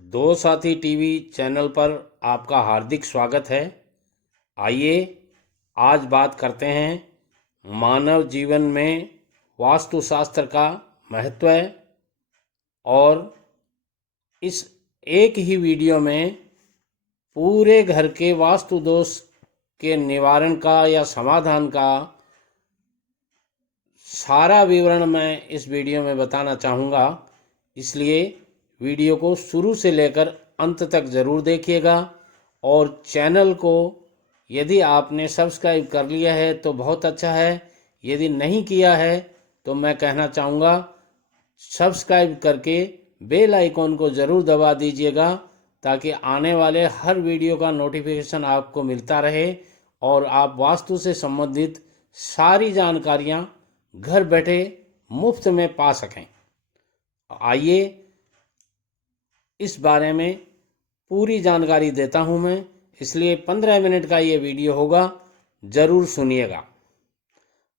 दो साथी TV channel पर आपका हार्दिक स्वागत है। आइए आज बात करते हैं मानव जीवन में वास्तुशास्त्र का महत्व और इस एक ही वीडियो में पूरे घर के वास्तु दोष के निवारण का या समाधान का सारा विवरण मैं इस वीडियो में बताना चाहूँगा। इसलिए वीडियो को शुरू से लेकर अंत तक ज़रूर देखिएगा और चैनल को यदि आपने सब्सक्राइब कर लिया है तो बहुत अच्छा है, यदि नहीं किया है तो मैं कहना चाहूँगा सब्सक्राइब करके बेल आइकॉन को ज़रूर दबा दीजिएगा ताकि आने वाले हर वीडियो का नोटिफिकेशन आपको मिलता रहे और आप वास्तु से संबंधित सारी जानकारियाँ घर बैठे मुफ्त में पा सकें। आइए इस बारे में पूरी जानकारी देता हूं मैं, इसलिए 15 मिनट का ये वीडियो होगा, ज़रूर सुनिएगा।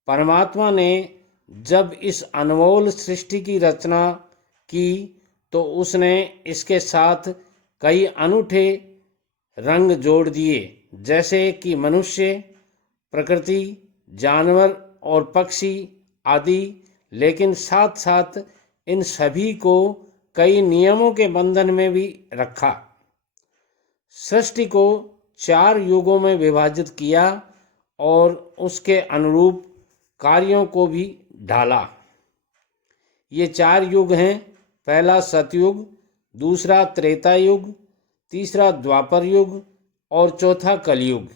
परमात्मा ने जब इस अनमोल सृष्टि की रचना की तो उसने इसके साथ कई अनूठे रंग जोड़ दिए, जैसे कि मनुष्य, प्रकृति, जानवर और पक्षी आदि, लेकिन साथ साथ इन सभी को कई नियमों के बंधन में भी रखा। सृष्टि को 4 युगों में विभाजित किया और उसके अनुरूप कार्यों को भी ढाला। ये 4 युग हैं, पहला सतयुग, दूसरा त्रेता युग, तीसरा द्वापर युग और चौथा कलयुग।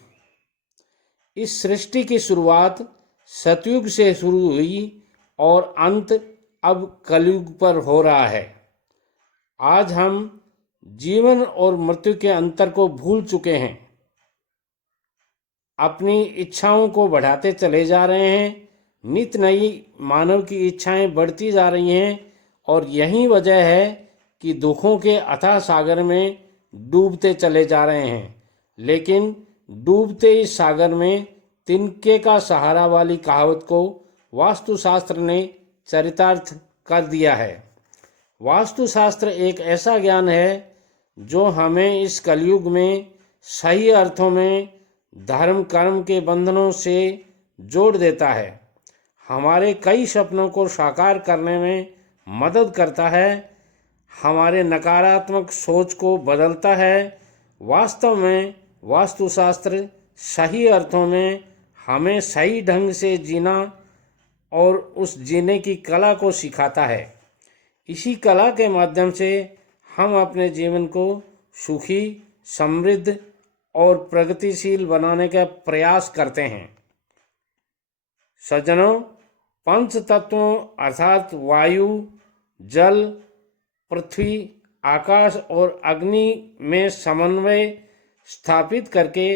इस सृष्टि की शुरुआत सतयुग से शुरू हुई और अंत अब कलयुग पर हो रहा है। आज हम जीवन और मृत्यु के अंतर को भूल चुके हैं, अपनी इच्छाओं को बढ़ाते चले जा रहे हैं। नित नई मानव की इच्छाएं बढ़ती जा रही हैं और यही वजह है कि दुखों के अथाह सागर में डूबते चले जा रहे हैं। लेकिन डूबते इस सागर में तिनके का सहारा वाली कहावत को वास्तुशास्त्र ने चरितार्थ कर दिया है। वास्तुशास्त्र एक ऐसा ज्ञान है जो हमें इस कलयुग में सही अर्थों में धर्म कर्म के बंधनों से जोड़ देता है, हमारे कई सपनों को साकार करने में मदद करता है, हमारे नकारात्मक सोच को बदलता है। वास्तव में वास्तुशास्त्र सही अर्थों में हमें सही ढंग से जीना और उस जीने की कला को सिखाता है। इसी कला के माध्यम से हम अपने जीवन को सुखी, समृद्ध और प्रगतिशील बनाने का प्रयास करते हैं। सज्जनों, पंच तत्वों अर्थात वायु, जल, पृथ्वी, आकाश और अग्नि में समन्वय स्थापित करके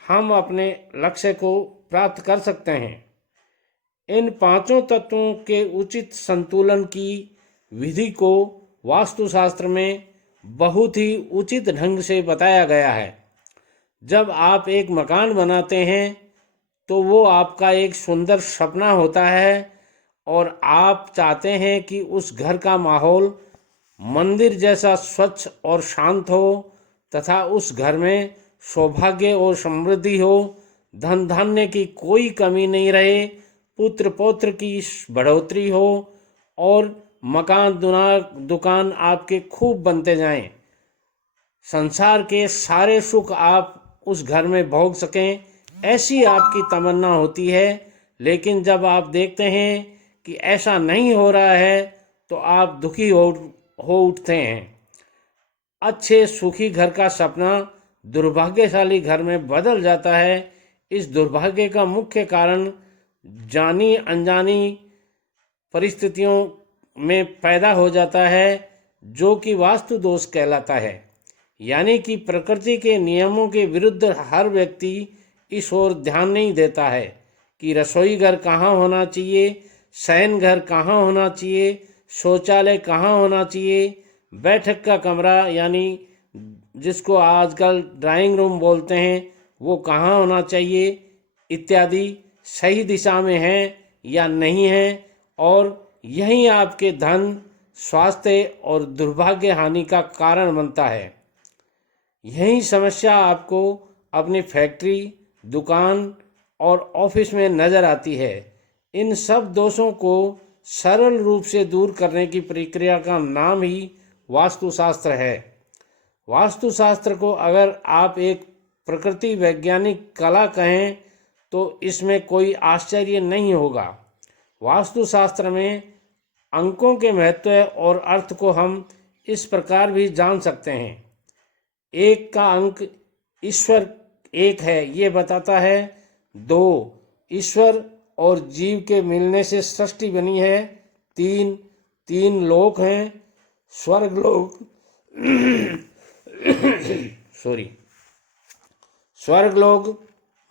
हम अपने लक्ष्य को प्राप्त कर सकते हैं। इन पांचों तत्वों के उचित संतुलन की विधि को वास्तुशास्त्र में बहुत ही उचित ढंग से बताया गया है। जब आप एक मकान बनाते हैं तो वो आपका एक सुंदर सपना होता है और आप चाहते हैं कि उस घर का माहौल मंदिर जैसा स्वच्छ और शांत हो तथा उस घर में सौभाग्य और समृद्धि हो, धन धान्य की कोई कमी नहीं रहे, पुत्र पौत्र की बढ़ोतरी हो और मकान दुकान आपके खूब बनते जाएं। संसार के सारे सुख आप उस घर में भोग सकें, ऐसी आपकी तमन्ना होती है। लेकिन जब आप देखते हैं कि ऐसा नहीं हो रहा है तो आप दुखी हो उठते हैं। अच्छे सुखी घर का सपना दुर्भाग्यशाली घर में बदल जाता है। इस दुर्भाग्य का मुख्य कारण जानी अनजानी परिस्थितियों में पैदा हो जाता है, जो कि वास्तु दोष कहलाता है। यानी कि प्रकृति के नियमों के विरुद्ध हर व्यक्ति इस ओर ध्यान नहीं देता है कि रसोई घर कहाँ होना चाहिए, शयन घर कहाँ होना चाहिए, शौचालय कहाँ होना चाहिए, बैठक का कमरा यानी जिसको आजकल ड्राइंग रूम बोलते हैं वो कहाँ होना चाहिए इत्यादि सही दिशा में है या नहीं है। और यही आपके धन, स्वास्थ्य और दुर्भाग्य हानि का कारण बनता है। यही समस्या आपको अपनी फैक्ट्री, दुकान और ऑफिस में नजर आती है। इन सब दोषों को सरल रूप से दूर करने की प्रक्रिया का नाम ही वास्तुशास्त्र है। वास्तुशास्त्र को अगर आप एक प्रकृति वैज्ञानिक कला कहें तो इसमें कोई आश्चर्य नहीं होगा। वास्तुशास्त्र में अंकों के महत्व और अर्थ को हम इस प्रकार भी जान सकते हैं। एक का अंक ईश्वर एक है, ये बताता है। 2 ईश्वर और जीव के मिलने से सृष्टि बनी है। 3 लोक हैं, स्वर्ग लोक स्वर्ग लोक,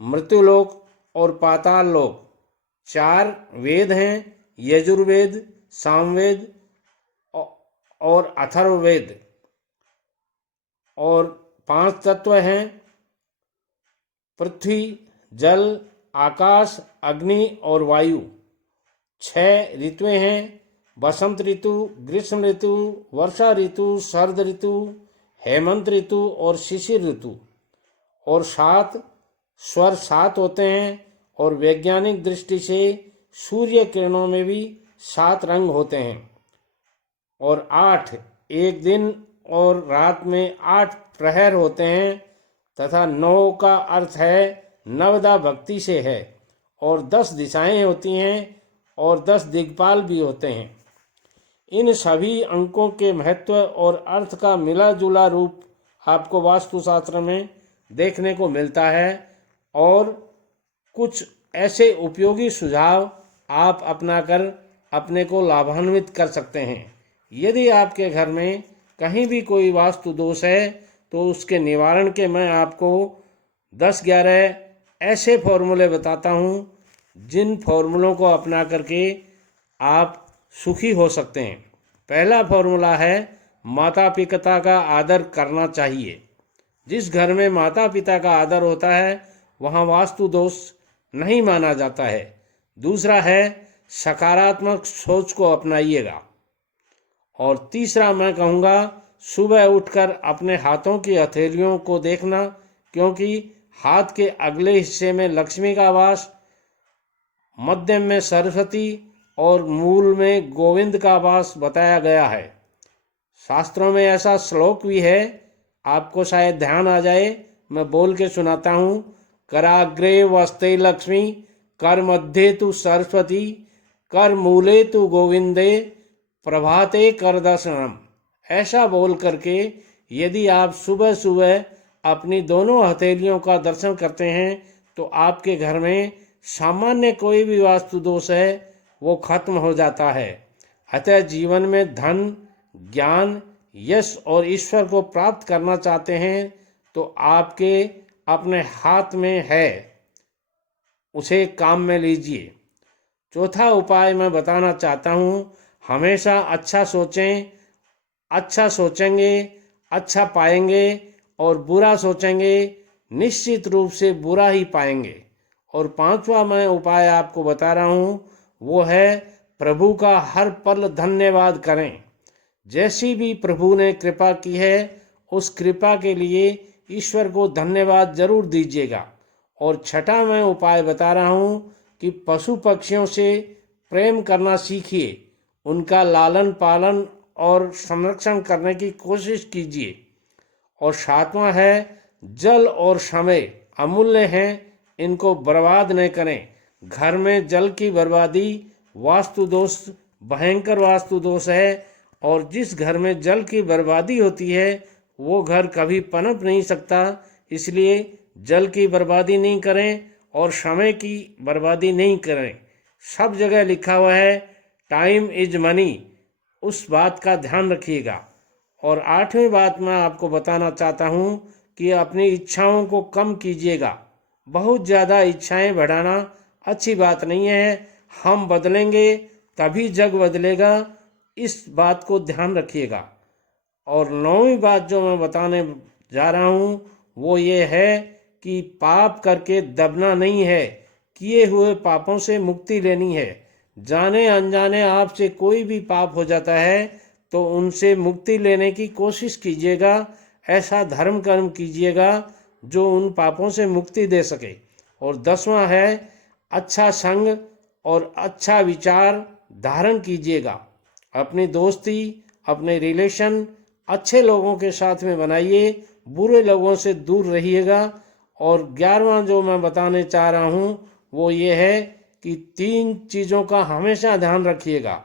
मृत्यु लोक और पाताल लोक। 4 वेद हैं, यजुर्वेद, सामवेद और अथर्ववेद। और 5 तत्व हैं, पृथ्वी, जल, आकाश, अग्नि और वायु। 6 ऋतुएं हैं, बसंत ऋतु, ग्रीष्म ऋतु, वर्षा ऋतु, शरद ऋतु, हेमंत ऋतु और शिशिर ऋतु। और 7 स्वर 7 होते हैं और वैज्ञानिक दृष्टि से सूर्य किरणों में भी 7 रंग होते हैं। और 8 एक दिन और रात में 8 प्रहर होते हैं तथा 9 का अर्थ है नवदा भक्ति से है। और 10 दिशाएं होती हैं और 10 दिग्पाल भी होते हैं। इन सभी अंकों के महत्व और अर्थ का मिला जुला रूप आपको वास्तुशास्त्र में देखने को मिलता है। और कुछ ऐसे उपयोगी सुझाव आप अपनाकर अपने को लाभान्वित कर सकते हैं। यदि आपके घर में कहीं भी कोई वास्तु दोष है तो उसके निवारण के मैं आपको 10-11 ऐसे फॉर्मूले बताता हूँ जिन फॉर्मूलों को अपना करके आप सुखी हो सकते हैं। पहला फॉर्मूला है, माता पिता का आदर करना चाहिए। जिस घर में माता पिता का आदर होता है वहाँ वास्तु दोष नहीं माना जाता है। दूसरा है, सकारात्मक सोच को अपनाइएगा। और तीसरा मैं कहूँगा, सुबह उठकर अपने हाथों की हथेलियों को देखना, क्योंकि हाथ के अगले हिस्से में लक्ष्मी का वास, मध्यम में सरस्वती और मूल में गोविंद का वास बताया गया है। शास्त्रों में ऐसा श्लोक भी है, आपको शायद ध्यान आ जाए, मैं बोल के सुनाता हूँ। कराग्रे वस्ते लक्ष्मी, कर मध्य तु सरस्वती, कर मूले तु गोविंदे, प्रभाते कर दर्शनम। ऐसा बोल करके यदि आप सुबह सुबह अपनी दोनों हथेलियों का दर्शन करते हैं तो आपके घर में सामान्य कोई भी वास्तु दोष है वो खत्म हो जाता है। अतः जीवन में धन, ज्ञान, यश और ईश्वर को प्राप्त करना चाहते हैं तो आपके अपने हाथ में है, उसे काम में लीजिए। चौथा उपाय मैं बताना चाहता हूँ, हमेशा अच्छा सोचें, अच्छा सोचेंगे अच्छा पाएंगे और बुरा सोचेंगे निश्चित रूप से बुरा ही पाएंगे। और 5वां मैं उपाय आपको बता रहा हूँ वो है, प्रभु का हर पल धन्यवाद करें। जैसी भी प्रभु ने कृपा की है उस कृपा के लिए ईश्वर को धन्यवाद जरूर दीजिएगा। और 6वां मैं उपाय बता रहा हूँ कि पशु पक्षियों से प्रेम करना सीखिए, उनका लालन पालन और संरक्षण करने की कोशिश कीजिए। और 7वां है, जल और समय अमूल्य हैं, इनको बर्बाद न करें। घर में जल की बर्बादी वास्तु दोष, भयंकर वास्तु दोष है। और जिस घर में जल की बर्बादी होती है वो घर कभी पनप नहीं सकता। इसलिए जल की बर्बादी नहीं करें और समय की बर्बादी नहीं करें। सब जगह लिखा हुआ है टाइम इज मनी, उस बात का ध्यान रखिएगा। और 8वीं बात मैं आपको बताना चाहता हूँ कि अपनी इच्छाओं को कम कीजिएगा। बहुत ज़्यादा इच्छाएं बढ़ाना अच्छी बात नहीं है। हम बदलेंगे तभी जग बदलेगा, इस बात को ध्यान रखिएगा। और 9वीं बात जो मैं बताने जा रहा हूँ वो ये है कि पाप करके दबना नहीं है, किए हुए पापों से मुक्ति लेनी है। जाने अनजाने आपसे कोई भी पाप हो जाता है तो उनसे मुक्ति लेने की कोशिश कीजिएगा। ऐसा धर्म कर्म कीजिएगा जो उन पापों से मुक्ति दे सके। और 10वां है अच्छा संग और अच्छा विचार धारण कीजिएगा। अपनी दोस्ती, अपने रिलेशन अच्छे लोगों के साथ में बनाइए, बुरे लोगों से दूर रहिएगा। और 11वां जो मैं बताने चाह रहा हूँ वो ये है कि 3 चीज़ों का हमेशा ध्यान रखिएगा: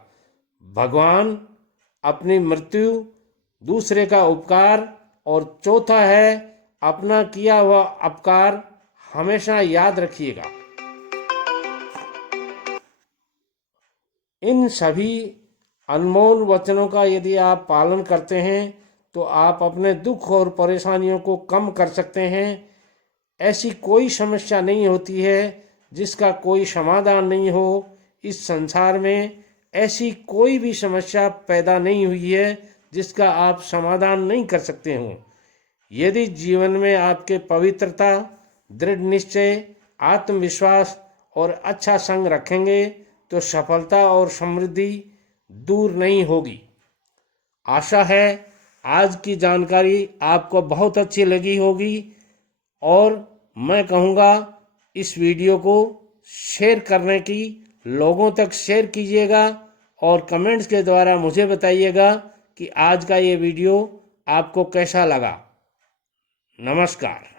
भगवान, अपनी मृत्यु, दूसरे का उपकार, और चौथा है अपना किया हुआ अपकार हमेशा याद रखिएगा। इन सभी अनमोल वचनों का यदि आप पालन करते हैं तो आप अपने दुख और परेशानियों को कम कर सकते हैं। ऐसी कोई समस्या नहीं होती है जिसका कोई समाधान नहीं हो। इस संसार में ऐसी कोई भी समस्या पैदा नहीं हुई है जिसका आप समाधान नहीं कर सकते हो। यदि जीवन में आपके पवित्रता, दृढ़ निश्चय, आत्मविश्वास और अच्छा संग रखेंगे तो सफलता और समृद्धि दूर नहीं होगी। आशा है आज की जानकारी आपको बहुत अच्छी लगी होगी और मैं कहूँगा इस वीडियो को शेयर करने की, लोगों तक शेयर कीजिएगा और कमेंट्स के द्वारा मुझे बताइएगा कि आज का ये वीडियो आपको कैसा लगा। नमस्कार।